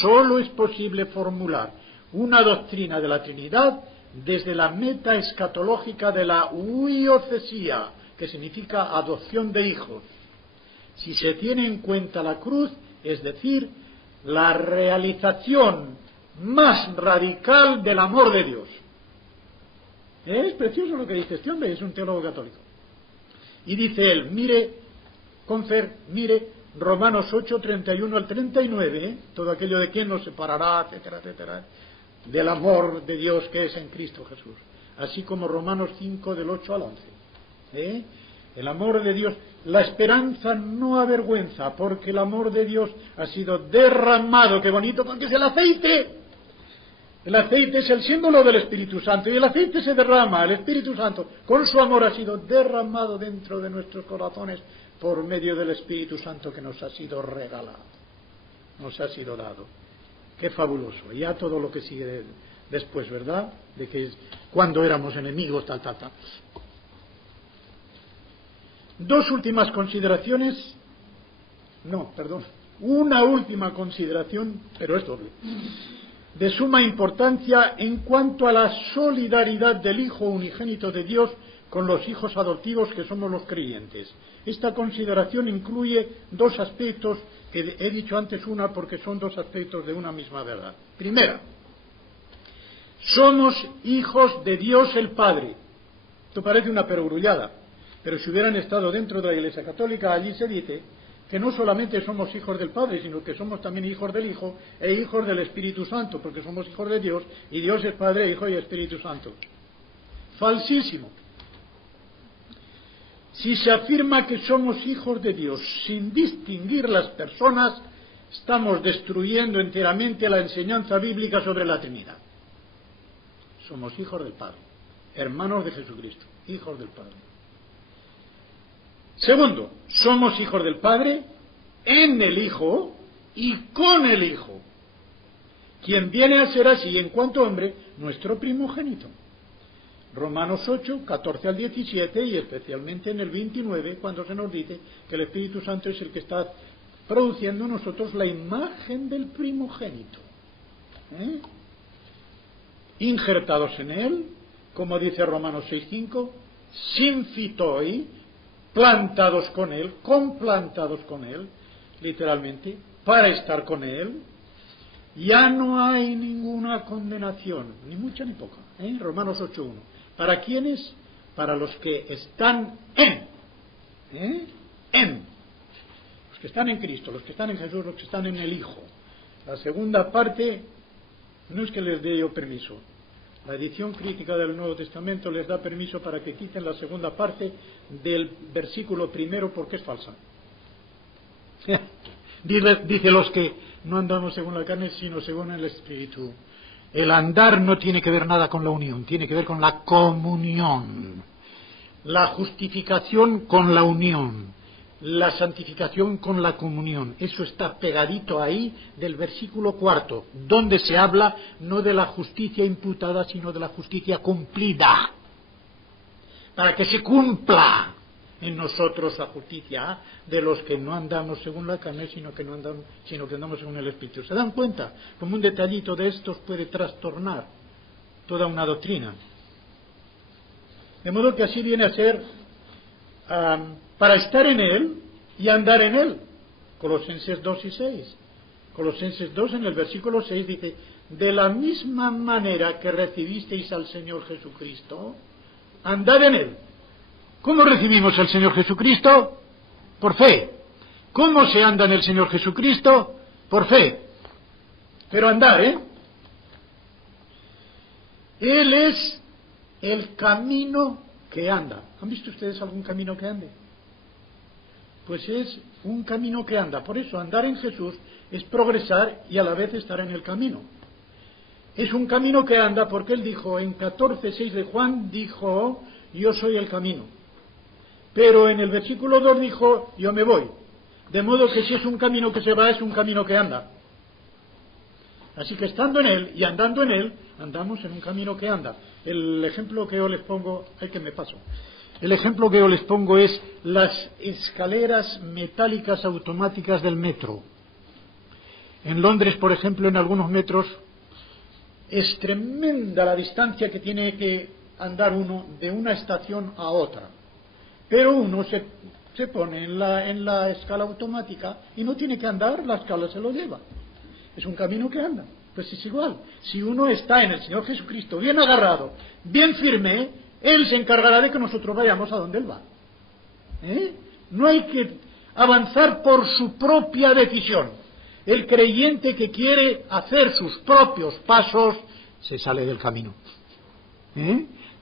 Solo es posible formular una doctrina de la Trinidad desde la meta escatológica de la huiocesía, que significa adopción de hijos. Si se tiene en cuenta la cruz, es decir, la realización más radical del amor de Dios. Es precioso lo que dice este hombre, es un teólogo católico. Y dice él, mire Romanos 8, 31 al 39, todo aquello de quién nos separará, etcétera, etcétera, del amor de Dios que es en Cristo Jesús. Así como Romanos 5, del 8 al 11. El amor de Dios, la esperanza no avergüenza, porque el amor de Dios ha sido derramado, qué bonito, porque es el aceite. El aceite es el símbolo del Espíritu Santo, y el aceite se derrama, el Espíritu Santo, con su amor ha sido derramado dentro de nuestros corazones por medio del Espíritu Santo que nos ha sido regalado, nos ha sido dado. Qué fabuloso. Y ya todo lo que sigue después, ¿verdad? De que cuando éramos enemigos, tal. Dos últimas consideraciones. Una última consideración, pero es doble. De suma importancia en cuanto a la solidaridad del Hijo unigénito de Dios con los hijos adoptivos que somos los creyentes. Esta consideración incluye dos aspectos que he dicho antes una porque son dos aspectos de una misma verdad. Primera, somos hijos de Dios el Padre. Esto parece una perogrullada, pero si hubieran estado dentro de la Iglesia Católica, allí se dice que no solamente somos hijos del Padre, sino que somos también hijos del Hijo e hijos del Espíritu Santo, porque somos hijos de Dios, y Dios es Padre, Hijo y Espíritu Santo. Falsísimo. Si se afirma que somos hijos de Dios sin distinguir las personas, estamos destruyendo enteramente la enseñanza bíblica sobre la Trinidad. Somos hijos del Padre, hermanos de Jesucristo, hijos del Padre. Segundo, somos hijos del Padre en el Hijo y con el Hijo, quien viene a ser así en cuanto hombre nuestro primogénito. Romanos 8, 14 al 17 y especialmente en el 29, cuando se nos dice que el Espíritu Santo es el que está produciendo en nosotros la imagen del primogénito. Injertados en él, como dice Romanos 6, 5, sinfitoi, plantados con él, complantados con él, literalmente, para estar con él. Ya no hay ninguna condenación, ni mucha ni poca. Romanos 8.1. ¿Para quiénes? Para los que están en. Los que están en Cristo, los que están en Jesús, los que están en el Hijo. La segunda parte, no es que les dé yo permiso. La edición crítica del Nuevo Testamento les da permiso para que quiten la segunda parte del versículo primero porque es falsa. Dice los que no andamos según la carne, sino según el Espíritu. El andar no tiene que ver nada con la unión, tiene que ver con la comunión. La justificación con la unión, la santificación con la comunión. Eso está pegadito ahí del versículo 4, donde se habla no de la justicia imputada, sino de la justicia cumplida. Para que se cumpla en nosotros la justicia de los que no andamos según la carne, sino que andamos según el Espíritu. ¿Se dan cuenta? Como un detallito de estos puede trastornar toda una doctrina. De modo que así viene a ser para estar en Él y andar en Él. Colosenses 2 y 6. Colosenses 2 en el versículo 6 dice: de la misma manera que recibisteis al Señor Jesucristo, andad en Él. ¿Cómo recibimos al Señor Jesucristo? Por fe. ¿Cómo se anda en el Señor Jesucristo? Por fe. Pero andar, Él es el camino que anda. ¿Han visto ustedes algún camino que ande? Pues es un camino que anda. Por eso andar en Jesús es progresar y a la vez estar en el camino. Es un camino que anda porque Él dijo en 14:6 de Juan, dijo: yo soy el camino. Pero en el versículo 2 dijo: yo me voy. De modo que si es un camino que se va, es un camino que anda. Así que estando en Él y andando en Él, andamos en un camino que anda. El ejemplo que yo les pongo, el ejemplo que yo les pongo es las escaleras metálicas automáticas del metro. En Londres, por ejemplo, en algunos metros, es tremenda la distancia que tiene que andar uno de una estación a otra. Pero uno se pone en la escala automática y no tiene que andar, la escala se lo lleva. Es un camino que anda. Pues es igual. Si uno está en el Señor Jesucristo bien agarrado, bien firme, Él se encargará de que nosotros vayamos a donde Él va. No hay que avanzar por su propia decisión. El creyente que quiere hacer sus propios pasos se sale del camino.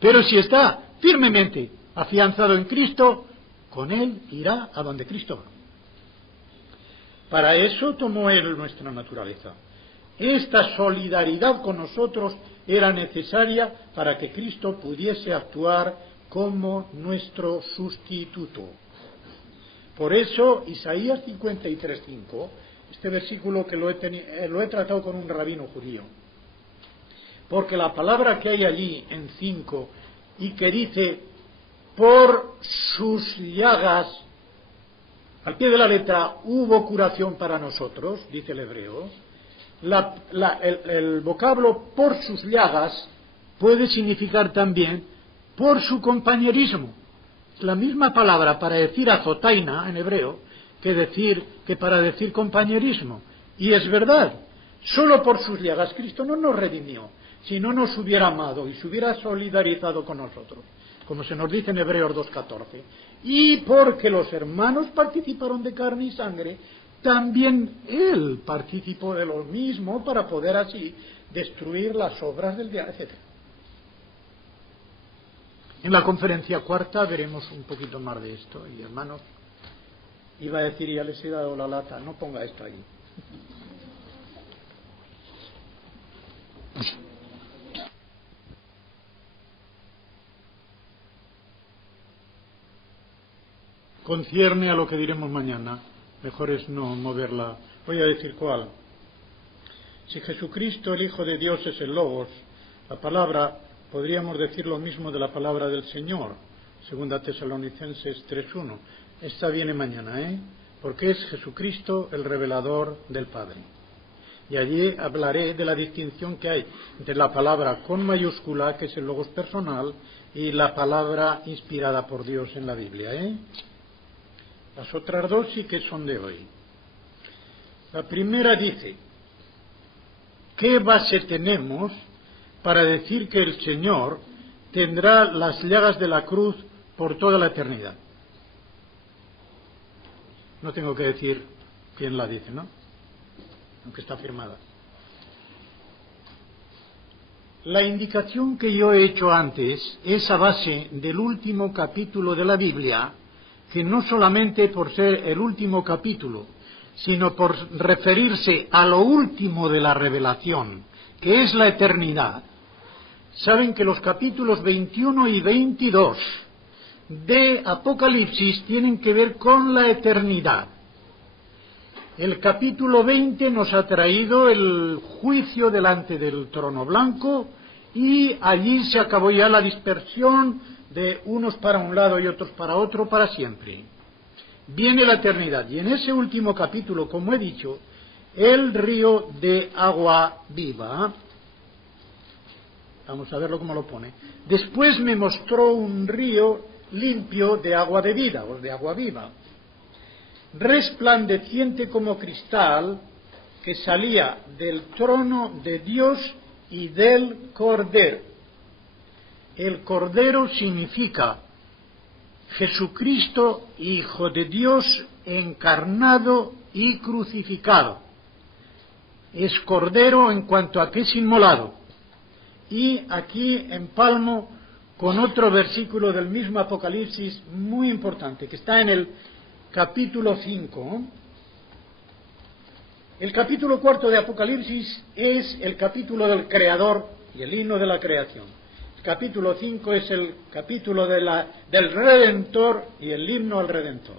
Pero si está firmemente afianzado en Cristo, con Él irá a donde Cristo va. Para eso tomó Él nuestra naturaleza. Esta solidaridad con nosotros era necesaria para que Cristo pudiese actuar como nuestro sustituto. Por eso, Isaías 53:5, este versículo que lo he tratado con un rabino judío, porque la palabra que hay allí en 5 y que dice: por sus llagas, al pie de la letra, hubo curación para nosotros, dice el hebreo. El vocablo por sus llagas puede significar también por su compañerismo. Es la misma palabra para decir azotaina en hebreo que para decir compañerismo. Y es verdad, solo por sus llagas Cristo no nos redimió, si no nos hubiera amado y se hubiera solidarizado con nosotros, como se nos dice en Hebreos 2:14. Y porque los hermanos participaron de carne y sangre, también Él participó de lo mismo para poder así destruir las obras del diablo, etc. En la conferencia cuarta veremos un poquito más de esto. Y hermanos, iba a decir, ya les he dado la lata, no ponga esto allí. Concierne a lo que diremos mañana. Mejor es no moverla. Voy a decir cuál. Si Jesucristo, el Hijo de Dios, es el Logos, la palabra, podríamos decir lo mismo de la palabra del Señor. 2 Tesalonicenses 3:1. Esta viene mañana, porque es Jesucristo el revelador del Padre. Y allí hablaré de la distinción que hay entre la palabra con mayúscula, que es el Logos personal, y la palabra inspirada por Dios en la Biblia, Las otras dos sí que son de hoy. La primera dice: ¿qué base tenemos para decir que el Señor tendrá las llagas de la cruz por toda la eternidad. No tengo que decir quién la dice, ¿no? Aunque está firmada. La indicación que yo he hecho antes es a base del último capítulo de la Biblia, que no solamente por ser el último capítulo, sino por referirse a lo último de la revelación, que es la eternidad. Saben que los capítulos 21 y 22 de Apocalipsis tienen que ver con la eternidad. El capítulo 20 nos ha traído el juicio delante del trono blanco y allí se acabó ya la dispersión de unos para un lado y otros para otro para siempre. Viene la eternidad y en ese último capítulo, como he dicho, el río de agua viva. Vamos a verlo cómo lo pone. Después me mostró un río limpio de agua de vida, o de agua viva, resplandeciente como cristal, que salía del trono de Dios y del Cordero. El Cordero significa Jesucristo, Hijo de Dios, encarnado y crucificado. Es Cordero en cuanto a que es inmolado. Y aquí empalmo con otro versículo del mismo Apocalipsis muy importante, que está en el capítulo 5. El capítulo 4 de Apocalipsis es el capítulo del Creador y el himno de la creación. El capítulo 5 es el capítulo del Redentor y el himno al Redentor.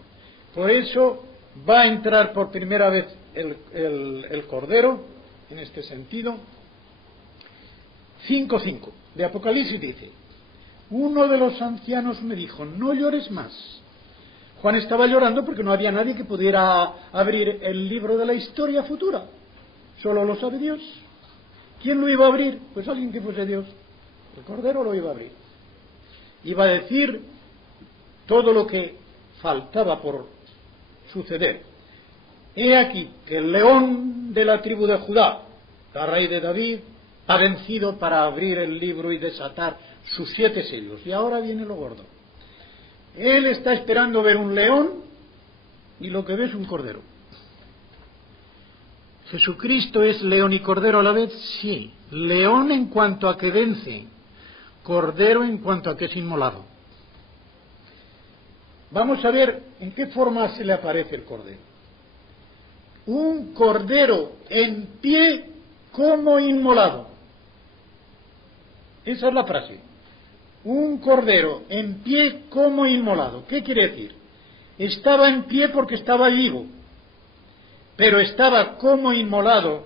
Por eso va a entrar por primera vez el Cordero, en este sentido. 5:5 de Apocalipsis dice: uno de los ancianos me dijo, no llores más. Juan estaba llorando porque no había nadie que pudiera abrir el libro de la historia futura. Solo lo sabe Dios. ¿Quién lo iba a abrir? Pues alguien que fuese Dios. El Cordero lo iba a abrir. Iba a decir todo lo que faltaba por suceder. He aquí que el león de la tribu de Judá, la raíz de David, ha vencido para abrir el libro y desatar sus 7 sellos. Y ahora viene lo gordo. Él está esperando ver un león y lo que ve es un cordero. ¿Jesucristo es león y cordero a la vez? Sí. León en cuanto a que vence, cordero en cuanto a que es inmolado. Vamos a ver en qué forma se le aparece el cordero. Un cordero en pie como inmolado. Esa es la frase. Un cordero en pie como inmolado. ¿Qué quiere decir? Estaba en pie porque estaba vivo, pero estaba como inmolado,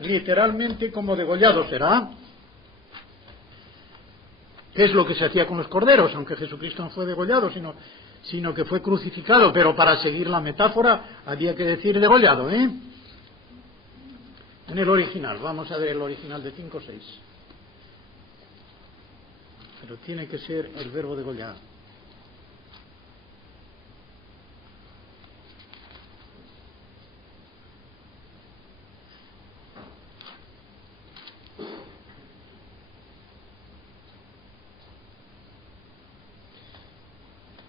literalmente como degollado, ¿será? ¿Qué es lo que se hacía con los corderos? Aunque Jesucristo no fue degollado, sino que fue crucificado, pero para seguir la metáfora había que decir degollado, ¿eh? En el original, vamos a ver el original de 5:6. Pero tiene que ser el verbo degollar.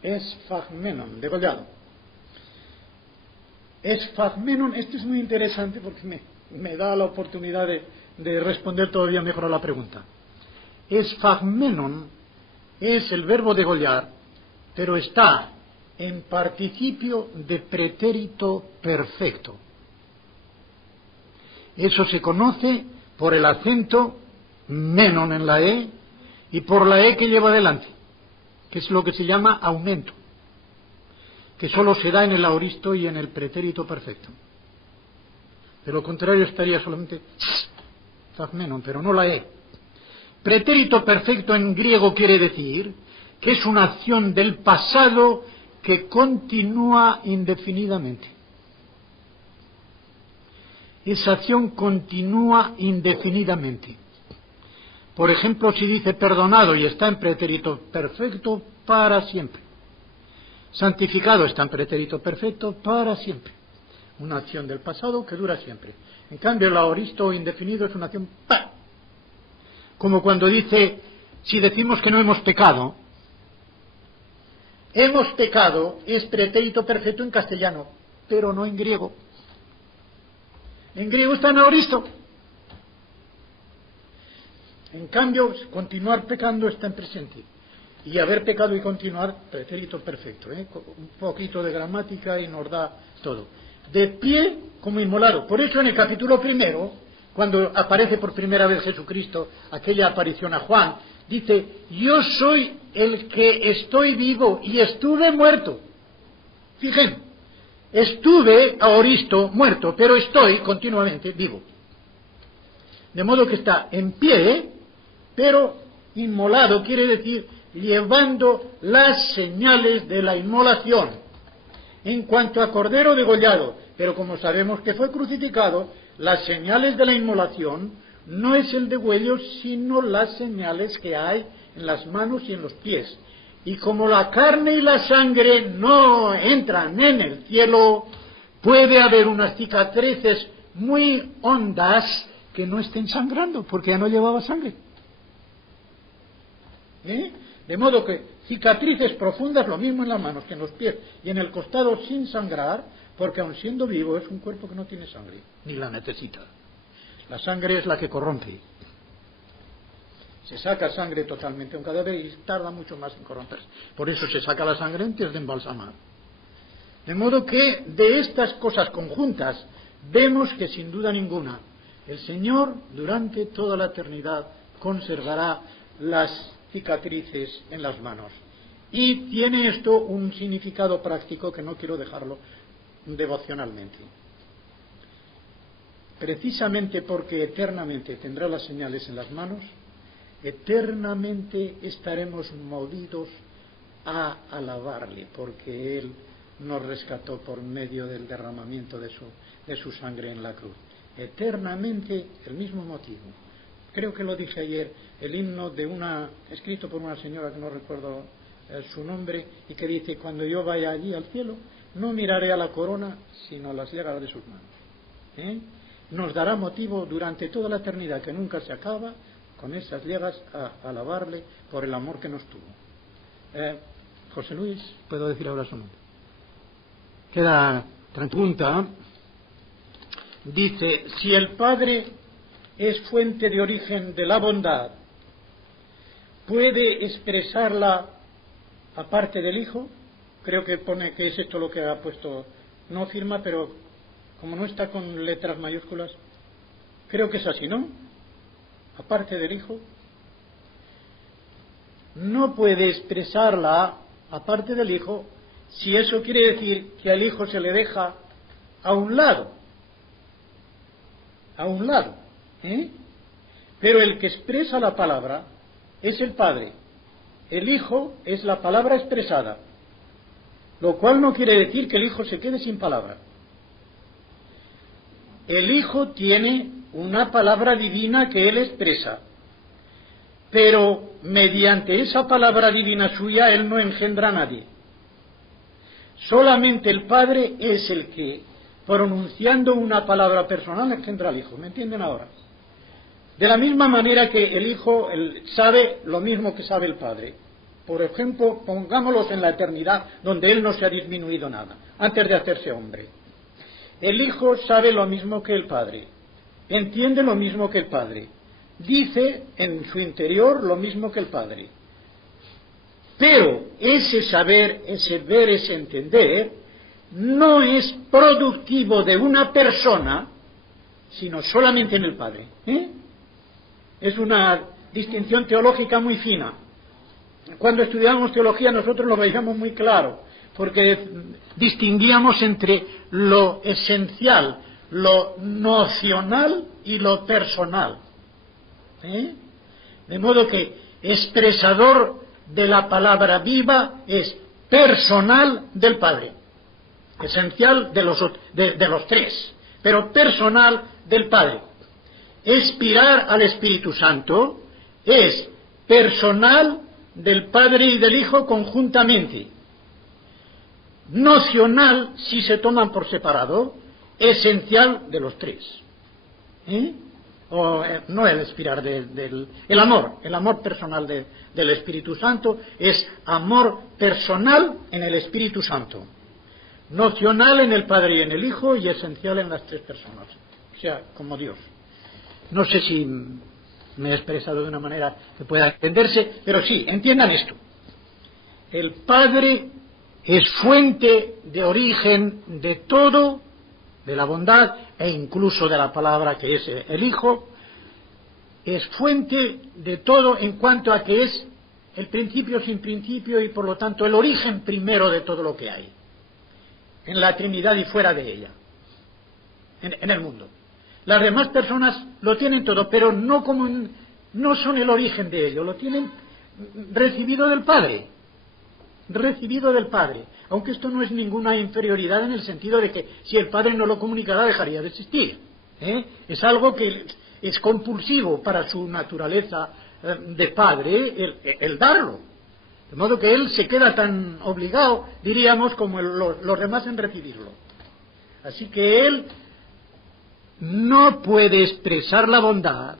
Esphagmenon, degollado. Esphagmenon, esto es muy interesante porque me da la oportunidad de responder todavía mejor a la pregunta. Esphagmenon es el verbo degollar, pero está en participio de pretérito perfecto. Eso se conoce por el acento menon en la E y por la E que lleva adelante, que es lo que se llama aumento, que solo se da en el aoristo y en el pretérito perfecto. De lo contrario estaría solamente esphagmenon, pero no la E. Pretérito perfecto en griego quiere decir que es una acción del pasado que continúa indefinidamente. Esa acción continúa indefinidamente. Por ejemplo, si dice perdonado y está en pretérito perfecto, para siempre. Santificado está en pretérito perfecto, para siempre. Una acción del pasado que dura siempre. En cambio, el aoristo indefinido es una acción para. Como cuando dice si decimos que no hemos pecado es pretérito perfecto en castellano, pero no en griego. En griego está en aoristo. En cambio, continuar pecando está en presente. Y haber pecado y continuar, pretérito perfecto. Un poquito de gramática y nos da todo. De pie como inmolado. Por eso en el capítulo 1, cuando aparece por primera vez Jesucristo, aquella aparición a Juan, dice, yo soy el que estoy vivo y estuve muerto. Fíjense, estuve aoristo muerto, pero estoy continuamente vivo. De modo que está en pie, pero inmolado, quiere decir llevando las señales de la inmolación. En cuanto a cordero degollado, pero como sabemos que fue crucificado, las señales de la inmolación no es el degüello, sino las señales que hay en las manos y en los pies. Y como la carne y la sangre no entran en el cielo, puede haber unas cicatrices muy hondas que no estén sangrando, porque ya no llevaba sangre. De modo que cicatrices profundas, lo mismo en las manos que en los pies y en el costado sin sangrar, porque aun siendo vivo es un cuerpo que no tiene sangre, ni la necesita. La sangre es la que corrompe. Se saca sangre totalmente a un cadáver y tarda mucho más en corromperse. Por eso se saca la sangre antes de embalsamar. De modo que de estas cosas conjuntas vemos que sin duda ninguna el Señor durante toda la eternidad conservará las cicatrices en las manos. Y tiene esto un significado práctico que no quiero dejarlo devocionalmente. Precisamente porque eternamente tendrá las señales en las manos, eternamente estaremos movidos a alabarle, porque Él nos rescató por medio del derramamiento de su sangre en la cruz. Eternamente el mismo motivo. Creo que lo dije ayer, el himno escrito por una señora que no recuerdo su nombre, y que dice, cuando yo vaya allí al cielo, no miraré a la corona, sino a las llagas de sus manos. Nos dará motivo durante toda la eternidad, que nunca se acaba, con esas llagas a alabarle por el amor que nos tuvo. José Luis, puedo decir ahora su nombre. Queda pregunta. Dice, si el Padre es fuente de origen de la bondad, ¿puede expresarla aparte del Hijo? Creo que pone que es esto lo que ha puesto, no firma, pero como no está con letras mayúsculas, creo que es así, ¿no? Aparte del Hijo. No puede expresarla aparte del Hijo, si eso quiere decir que al Hijo se le deja a un lado. Pero el que expresa la palabra es el Padre. El Hijo es la palabra expresada, lo cual no quiere decir que el Hijo se quede sin palabra. El Hijo tiene una palabra divina que Él expresa, pero mediante esa palabra divina suya Él no engendra a nadie. Solamente el Padre es el que, pronunciando una palabra personal, engendra al Hijo. ¿Me entienden ahora? De la misma manera que el Hijo sabe lo mismo que sabe el Padre. Por ejemplo, pongámoslos en la eternidad, donde Él no se ha disminuido nada, antes de hacerse hombre. El Hijo sabe lo mismo que el Padre, entiende lo mismo que el Padre, dice en su interior lo mismo que el Padre. Pero ese saber, ese ver, ese entender, no es productivo de una persona, sino solamente en el Padre. Es una distinción teológica muy fina. Cuando estudiábamos teología nosotros lo veíamos muy claro, porque distinguíamos entre lo esencial, lo nocional y lo personal. De modo que expresador de la palabra viva es personal del Padre, esencial de los tres, pero personal del Padre. Expirar al Espíritu Santo es personal del Padre y del Hijo conjuntamente. Nocional, si se toman por separado, esencial de los tres. no el expirar, el amor personal del Espíritu Santo es amor personal en el Espíritu Santo, nocional en el Padre y en el Hijo y esencial en las tres personas, o sea, como Dios. No sé si me he expresado de una manera que pueda entenderse, pero sí, entiendan esto. El Padre es fuente de origen de todo, de la bondad e incluso de la palabra que es el Hijo. Es fuente de todo en cuanto a que es el principio sin principio y por lo tanto el origen primero de todo lo que hay, en la Trinidad y fuera de ella, en el mundo. Las demás personas lo tienen todo, pero no son el origen de ello, lo tienen recibido del Padre. Recibido del Padre, aunque esto no es ninguna inferioridad en el sentido de que si el Padre no lo comunicara dejaría de existir, es algo que es compulsivo para su naturaleza de Padre el darlo, de modo que él se queda tan obligado, diríamos, como los demás en recibirlo. Así que él no puede expresar la bondad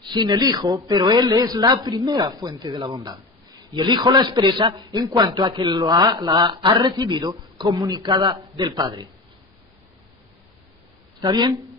sin el Hijo, pero él es la primera fuente de la bondad. Y el Hijo la expresa en cuanto a que la ha recibido comunicada del Padre. ¿Está bien?